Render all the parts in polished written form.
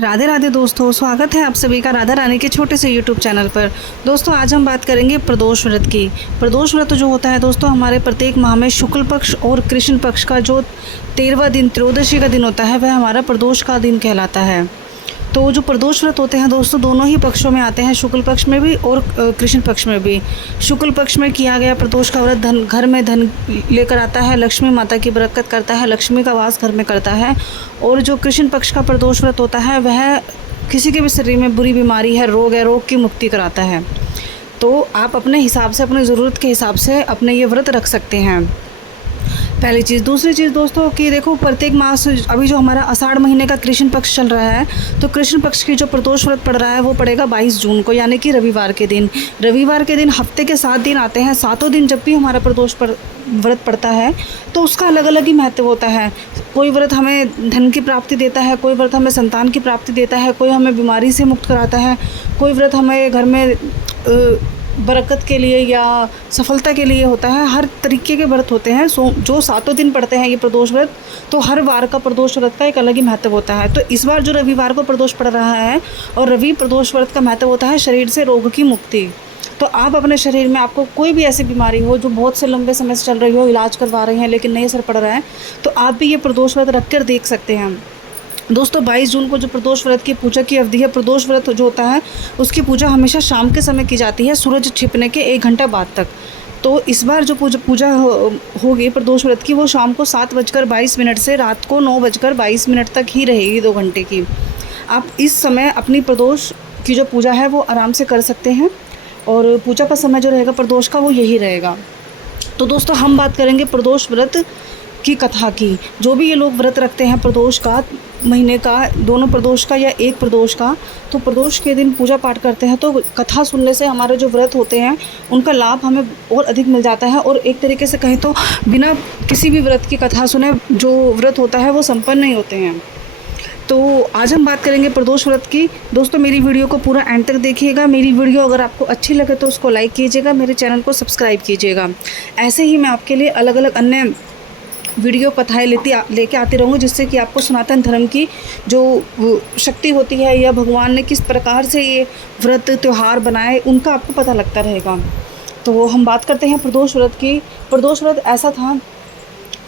राधे राधे दोस्तों, स्वागत है आप सभी का राधा रानी के छोटे से यूट्यूब चैनल पर। दोस्तों आज हम बात करेंगे प्रदोष व्रत की। प्रदोष व्रत जो होता है दोस्तों, हमारे प्रत्येक माह में शुक्ल पक्ष और कृष्ण पक्ष का जो 13वां दिन त्रयोदशी का दिन होता है वह हमारा प्रदोष का दिन कहलाता है। तो जो प्रदोष व्रत होते हैं दोस्तों, दोनों ही पक्षों में आते हैं, शुक्ल पक्ष में भी और कृष्ण पक्ष में भी। शुक्ल पक्ष में किया गया प्रदोष का व्रत घर में धन लेकर आता है, लक्ष्मी माता की बरकत करता है, लक्ष्मी का वास घर में करता है। और जो कृष्ण पक्ष का प्रदोष व्रत होता है वह किसी के भी शरीर में बुरी बीमारी है, रोग की मुक्ति कराता है। तो आप अपने हिसाब से, अपनी ज़रूरत के हिसाब से अपने ये व्रत रख सकते हैं, पहली चीज़। दूसरी चीज़ दोस्तों कि देखो, प्रत्येक मास अभी जो हमारा आषाढ़ महीने का कृष्ण पक्ष चल रहा है, तो कृष्ण पक्ष की जो प्रदोष व्रत पड़ रहा है वो पड़ेगा 22 जून को, यानी कि रविवार के दिन। रविवार के दिन हफ्ते के 7 दिन आते हैं, सातों दिन जब भी हमारा प्रदोष व्रत पड़ता है तो उसका अलग अलग ही महत्व होता है। कोई व्रत हमें धन की प्राप्ति देता है, कोई व्रत हमें संतान की प्राप्ति देता है, कोई हमें बीमारी से मुक्त कराता है, कोई व्रत हमें घर में बरकत के लिए या सफलता के लिए होता है। हर तरीके के व्रत होते हैं। जो सातों दिन पड़ते हैं ये प्रदोष व्रत, तो हर वार का प्रदोष व्रत का एक अलग ही महत्व होता है। तो इस बार जो रविवार को प्रदोष पड़ रहा है, और रवि प्रदोष व्रत का महत्व होता है शरीर से रोग की मुक्ति। तो आप अपने शरीर में, आपको कोई भी ऐसी बीमारी हो जो बहुत से लंबे समय से चल रही हो, इलाज करवा रहे हैं लेकिन नहीं असर पड़ रहा है, तो आप भी ये प्रदोष व्रत रख कर देख सकते हैं। दोस्तों 22 जून को जो प्रदोष व्रत की पूजा की अवधि है, प्रदोष व्रत जो होता है उसकी पूजा हमेशा शाम के समय की जाती है, सूरज छिपने के 1 घंटा बाद तक। तो इस बार जो पूजा होगी प्रदोष व्रत की, वो शाम को 7:22 से रात को 9:22 तक ही रहेगी, 2 घंटे की। आप इस समय अपनी प्रदोष की जो पूजा है वो आराम से कर सकते हैं, और पूजा का समय जो रहेगा प्रदोष का वो यही रहेगा। तो दोस्तों हम बात करेंगे प्रदोष व्रत की कथा की। जो भी ये लोग व्रत रखते हैं प्रदोष का, महीने का, दोनों प्रदोष का या एक प्रदोष का, तो प्रदोष के दिन पूजा पाठ करते हैं, तो कथा सुनने से हमारे जो व्रत होते हैं उनका लाभ हमें और अधिक मिल जाता है। और एक तरीके से कहें तो बिना किसी भी व्रत की कथा सुने जो व्रत होता है वो संपन्न नहीं होते हैं। तो आज हम बात करेंगे प्रदोष व्रत की। दोस्तों मेरी वीडियो को पूरा एंड तक देखिएगा। मेरी वीडियो अगर आपको अच्छी लगे तो उसको लाइक कीजिएगा, मेरे चैनल को सब्सक्राइब कीजिएगा। ऐसे ही मैं आपके लिए अलग अलग अन्य वीडियो कथाएँ लेके आती रहूँगी, जिससे कि आपको सनातन धर्म की जो शक्ति होती है या भगवान ने किस प्रकार से ये व्रत त्यौहार बनाए उनका आपको पता लगता रहेगा। तो हम बात करते हैं प्रदोष व्रत की। प्रदोष व्रत ऐसा था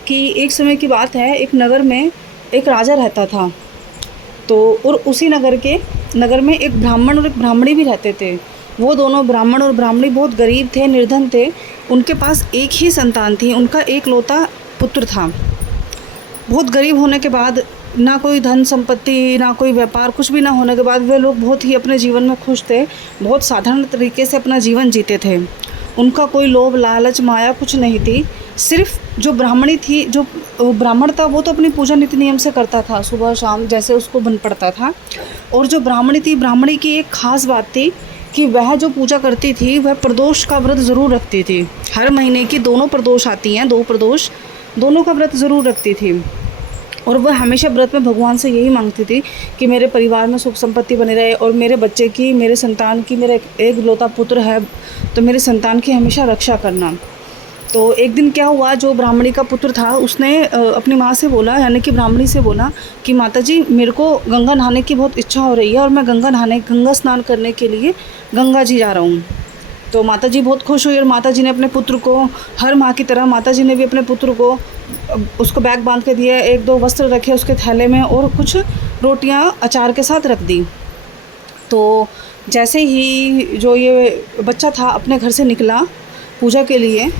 कि एक समय की बात है, एक नगर में एक राजा रहता था। तो और उसी नगर में एक ब्राह्मण और एक ब्राह्मणी भी रहते थे। वो दोनों ब्राह्मण और ब्राह्मणी बहुत गरीब थे, निर्धन थे। उनके पास एक ही संतान थी, उनका एक लौता पुत्र था। बहुत गरीब होने के बाद, ना कोई धन संपत्ति, ना कोई व्यापार, कुछ भी ना होने के बाद वे लोग बहुत ही अपने जीवन में खुश थे, बहुत साधारण तरीके से अपना जीवन जीते थे। उनका कोई लोभ लालच माया कुछ नहीं थी। सिर्फ जो ब्राह्मणी थी, जो ब्राह्मण था वो तो अपनी पूजा नीति नियम से करता था, सुबह शाम जैसे उसको बन पड़ता था। और जो ब्राह्मणी थी, ब्राह्मणी की एक ख़ास बात थी कि वह जो पूजा करती थी वह प्रदोष का व्रत ज़रूर रखती थी। हर महीने की दोनों प्रदोष आती हैं, 2 प्रदोष, दोनों का व्रत ज़रूर रखती थी। और वह हमेशा व्रत में भगवान से यही मांगती थी कि मेरे परिवार में सुख संपत्ति बनी रहे, और मेरे बच्चे की, मेरे संतान की, मेरा एक लौता पुत्र है तो मेरे संतान की हमेशा रक्षा करना। तो एक दिन क्या हुआ, जो ब्राह्मणी का पुत्र था उसने अपनी माँ से बोला, यानी कि ब्राह्मणी से बोला कि माताजी मेरे को गंगा नहाने की बहुत इच्छा हो रही है, और मैं गंगा स्नान करने के लिए गंगा जी जा रहा हूँ। तो माताजी बहुत खुश हुई, और माताजी ने अपने पुत्र को, हर माँ की तरह माताजी ने भी अपने पुत्र को, उसको बैग बांध के दिया, 1-2 वस्त्र रखे उसके थैले में, और कुछ रोटियां अचार के साथ रख दी। तो जैसे ही जो ये बच्चा था अपने घर से निकला पूजा के लिए,